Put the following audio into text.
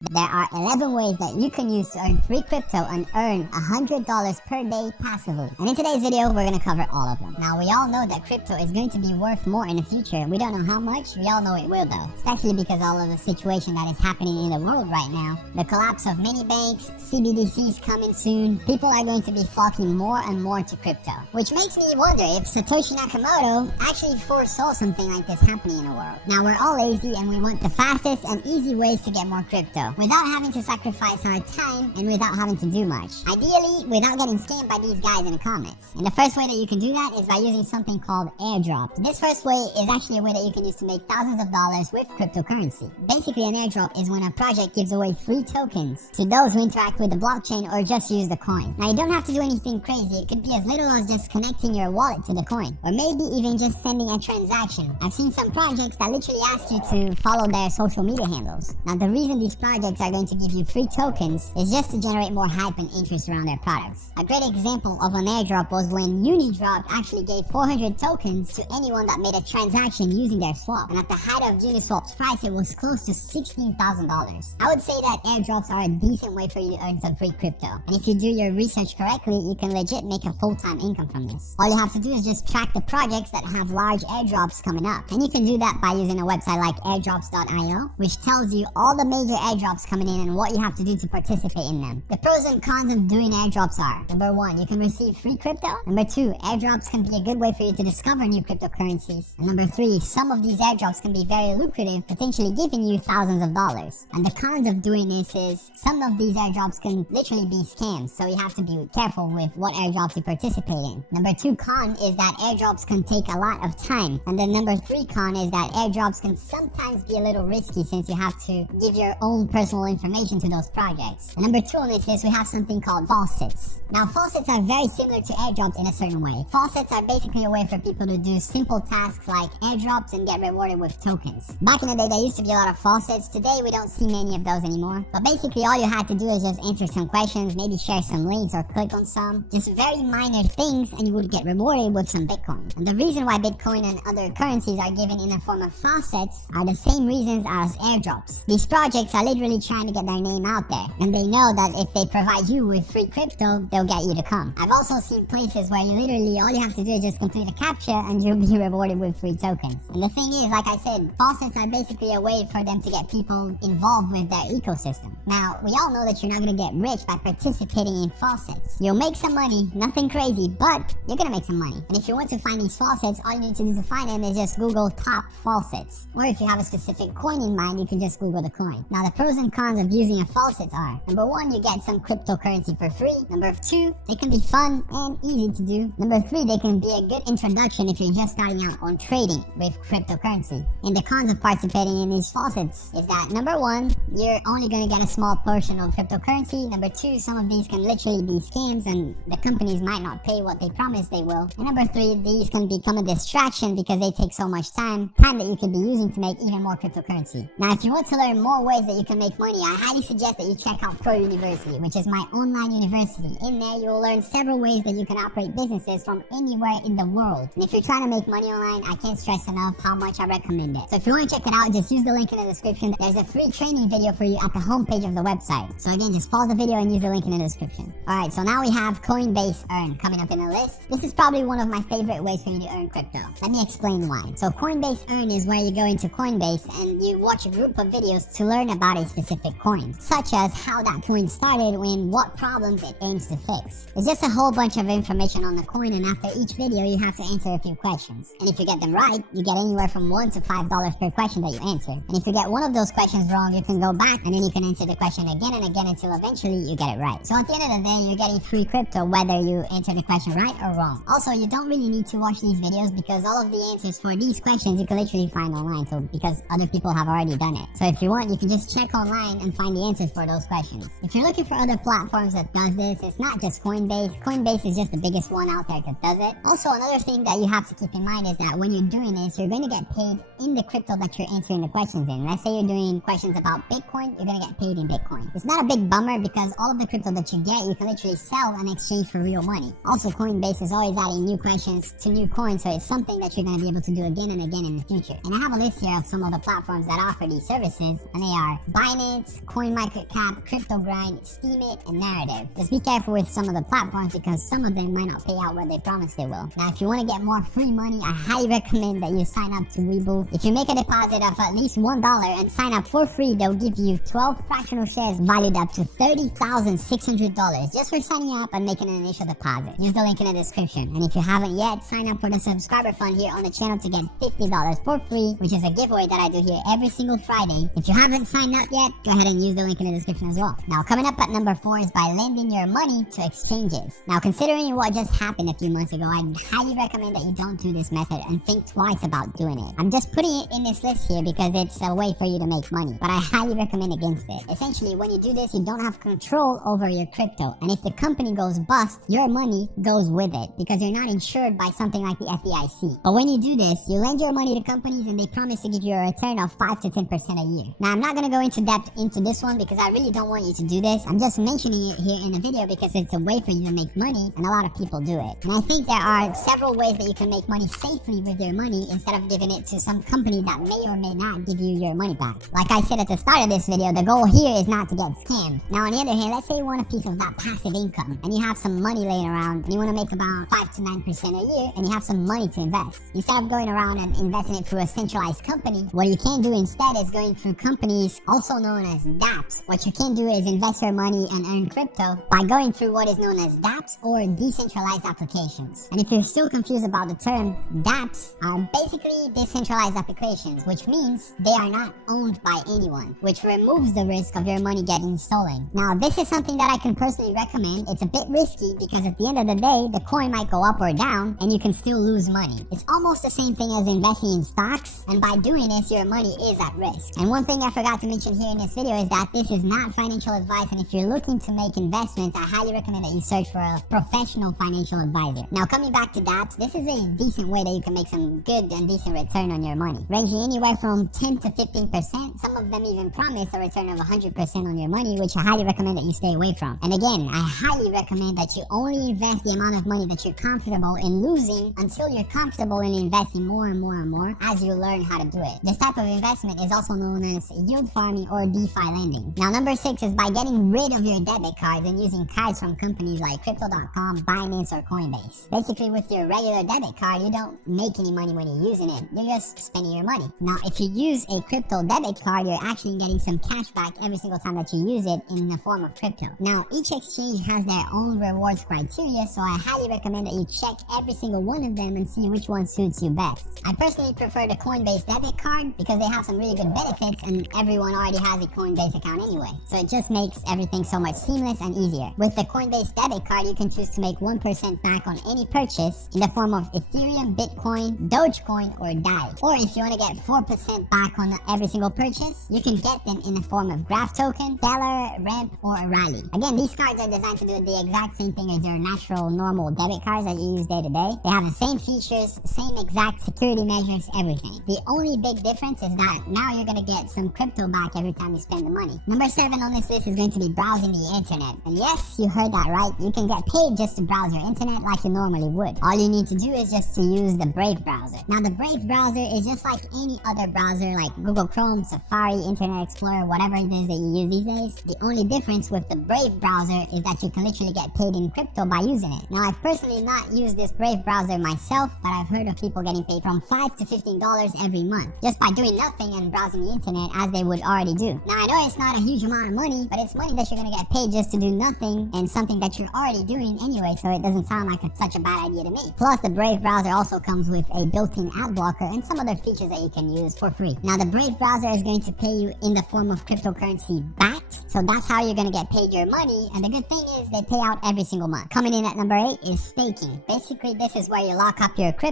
There are 11 ways that you can use to earn free crypto and earn $100 per day passively. And in today's video, we're going to cover all of them. Now, we all know that crypto is going to be worth more in the future. We don't know how much. We all know it will though, especially because all of the situation that is happening in the world right now. The collapse of many banks, CBDCs coming soon. People are going to be flocking more and more to crypto, which makes me wonder if Satoshi Nakamoto actually foresaw something like this happening in the world. Now, we're all lazy and we want the fastest and easy ways to get more crypto, without having to sacrifice our time and without having to do much. Ideally, without getting scammed by these guys in the comments. And the first way that you can do that is by using something called airdrop. This first way is actually a way that you can use to make thousands of dollars with cryptocurrency. Basically, an airdrop is when a project gives away free tokens to those who interact with the blockchain or just use the coin. Now, you don't have to do anything crazy. It could be as little as just connecting your wallet to the coin, or maybe even just sending a transaction. I've seen some projects that literally ask you to follow their social media handles. Now, the reason these projects are going to give you free tokens is just to generate more hype and interest around their products. A great example of an airdrop was when Uniswap actually gave 400 tokens to anyone that made a transaction using their swap. And at the height of Uniswap's price, it was close to $16,000. I would say that airdrops are a decent way for you to earn some free crypto. And if you do your research correctly, you can legit make a full-time income from this. All you have to do is just track the projects that have large airdrops coming up. And you can do that by using a website like airdrops.io, which tells you all the major airdrops coming in and what you have to do to participate in them. The pros and cons of doing airdrops are: number 1, you can receive free crypto. Number 2, airdrops can be a good way for you to discover new cryptocurrencies. And number 3, some of these airdrops can be very lucrative, potentially giving you thousands of dollars. And the cons of doing this is some of these airdrops can literally be scams, so you have to be careful with what airdrops you participate in. Number 2 con is that airdrops can take a lot of time. And then number 3 con is that airdrops can sometimes be a little risky since you have to give your own personal information to those projects. And number 2 on this list, we have something called faucets. Now, faucets are very similar to airdrops in a certain way. Faucets are basically a way for people to do simple tasks like airdrops and get rewarded with tokens. Back in the day, there used to be a lot of faucets. Today, we don't see many of those anymore. But basically, all you had to do is just answer some questions, maybe share some links or click on some, just very minor things, and you would get rewarded with some Bitcoin. And the reason why Bitcoin and other currencies are given in the form of faucets are the same reasons as airdrops. These projects are literally trying to get their name out there, and they know that if they provide you with free crypto, they'll get you to come. I've also seen places where you literally, all you have to do is just complete a captcha and you'll be rewarded with free tokens. And the thing is, like I said, faucets are basically a way for them to get people involved with their ecosystem. Now, we all know that you're not going to get rich by participating in faucets. You'll make some money, nothing crazy, but you're going to make some money. And if you want to find these faucets, all you need to do to find them is just Google top faucets. Or if you have a specific coin in mind, you can just Google the coin. Now, the pros and cons of using a faucet are: number 1, you get some cryptocurrency for free. Number 2, they can be fun and easy to do. Number 3, they can be a good introduction if you're just starting out on trading with cryptocurrency. And the cons of participating in these faucets is that number 1, you're only going to get a small portion of cryptocurrency. Number 2, some of these can literally be scams and the companies might not pay what they promise they will. And number 3, these can become a distraction because they take so much time that you could be using to make even more cryptocurrency. Now, if you want to learn more ways that you can make money, I highly suggest that you check out Pro University, which is my online university. In there, you will learn several ways that you can operate businesses from anywhere in the world. And if you're trying to make money online, I can't stress enough how much I recommend it. So if you want to check it out, just use the link in the description. There's a free training video for you at the homepage of the website. So again, just pause the video and use the link in the description. Alright, so now we have Coinbase Earn coming up in the list. This is probably one of my favorite ways for you to earn crypto. Let me explain why. So Coinbase Earn is where you go into Coinbase and you watch a group of videos to learn about a specific coin, such as how that coin started and what problems it aims to fix. It's just a whole bunch of information on the coin, and after each video you have to answer a few questions. And if you get them right, you get anywhere from $1 to $5 per question that you answer. And if you get one of those questions wrong, you can go back and then you can answer the question again and again until eventually you get it right. So at the end of the day, you're getting free crypto whether you answer the question right or wrong. Also, you don't really need to watch these videos because all of the answers for these questions you can literally find online, so because other people have already done it. So if you want, you can just check online and find the answers for those questions. If you're looking for other platforms that does this, it's not just Coinbase. Coinbase is just the biggest one out there that does it. Also, another thing that you have to keep in mind is that when you're doing this, you're going to get paid in the crypto that you're answering the questions in. Let's say you're doing questions about Bitcoin, you're going to get paid in Bitcoin. It's not a big bummer because all of the crypto that you get, you can literally sell and exchange for real money. Also, Coinbase is always adding new questions to new coins, so it's something that you're going to be able to do again and again in the future. And I have a list here of some of the platforms that offer these services, and they are Binance, CoinMarketCap, CryptoGrind, Steemit, and Narrative. Just be careful with some of the platforms because some of them might not pay out what they promised they will. Now, if you want to get more free money, I highly recommend that you sign up to Webull. If you make a deposit of at least $1 and sign up for free, they'll give you 12 fractional shares valued up to $30,600 just for signing up and making an initial deposit. Use the link in the description. And if you haven't yet, sign up for the subscriber fund here on the channel to get $50 for free, which is a giveaway that I do here every single Friday. If you haven't signed up yet, go ahead and use the link in the description as well. Now, coming up at number 4 is by lending your money to exchanges. Now, considering what just happened a few months ago, I highly recommend that you don't do this method and think twice about doing it. I'm just putting it in this list here because it's a way for you to make money, but I highly recommend against it. Essentially, when you do this, you don't have control over your crypto, and if the company goes bust, your money goes with it because you're not insured by something like the FDIC. But when you do this, you lend your money to companies and they promise to give you a return of 5 to 10% a year. Now, I'm not going to go into depth into this one because I really don't want you to do this. I'm just mentioning it here in the video because it's a way for you to make money, and a lot of people do it. And I think there are several ways that you can make money safely with your money instead of giving it to some company that may or may not give you your money back. Like I said at the start of this video, the goal here is not to get scammed. Now, on the other hand, let's say you want a piece of that passive income and you have some money laying around and you want to make about 5 to 9% a year and you have some money to invest. Instead of going around and investing it through a centralized company, what you can do instead is going through companies also known as dApps. What you can do is invest your money and earn crypto by going through what is known as dApps or decentralized applications. And if you're still confused about the term, dApps are basically decentralized applications, which means they are not owned by anyone, which removes the risk of your money getting stolen. Now, this is something that I can personally recommend. It's a bit risky because at the end of the day, the coin might go up or down and you can still lose money. It's almost the same thing as investing in stocks, and by doing this, your money is at risk. And one thing I forgot to mention here in this video is that this is not financial advice, and if you're looking to make investments, I highly recommend that you search for a professional financial advisor. Now, coming back to dApps, this is a decent way that you can make some good and decent return on your money, ranging anywhere from 10 to 15%. Some of them even promise a return of 100% on your money, which I highly recommend that you stay away from. And again, I highly recommend that you only invest the amount of money that you're comfortable in losing until you're comfortable in investing more and more and more as you learn how to do it. This type of investment is also known as yield farming or DeFi lending. Now, number 6 is by getting rid of your debit cards and using cards from companies like Crypto.com, Binance, or Coinbase. Basically, with your regular debit card, you don't make any money when you're using it. You're just spending your money. Now, if you use a crypto debit card, you're actually getting some cash back every single time that you use it in the form of crypto. Now, each exchange has their own rewards criteria, so I highly recommend that you check every single one of them and see which one suits you best. I personally prefer the Coinbase debit card because they have some really good benefits and everyone already has a Coinbase account anyway. So it just makes everything so much seamless and easier. With the Coinbase debit card, you can choose to make 1% back on any purchase in the form of Ethereum, Bitcoin, Dogecoin, or DAI. Or if you want to get 4% back on every single purchase, you can get them in the form of Graph Token, Stellar, Ramp, or Rally. Again, these cards are designed to do the exact same thing as your natural, normal debit cards that you use day to day. They have the same features, same exact security measures, everything. The only big difference is that now you're going to get some crypto back every time you spend the money. Number 7 on this list is going to be browsing the internet. And yes, you heard that right. You can get paid just to browse your internet like you normally would. All you need to do is just to use the Brave browser. Now, the Brave browser is just like any other browser like Google Chrome, Safari, Internet Explorer, whatever it is that you use these days. The only difference with the Brave browser is that you can literally get paid in crypto by using it. Now, I've personally not used this Brave browser myself, but I've heard of people getting paid from $5 to $15 every month just by doing nothing and browsing the internet as they would already do. Now, I know it's not a huge amount of money, but it's money that you're going to get paid just to do nothing and something that you're already doing anyway, so it doesn't sound like such a bad idea to me. Plus, the Brave browser also comes with a built-in ad blocker and some other features that you can use for free. Now, the Brave browser is going to pay you in the form of cryptocurrency backed, so that's how you're going to get paid your money, and the good thing is they pay out every single month. Coming in at number 8 is staking. Basically, this is where you lock up your crypto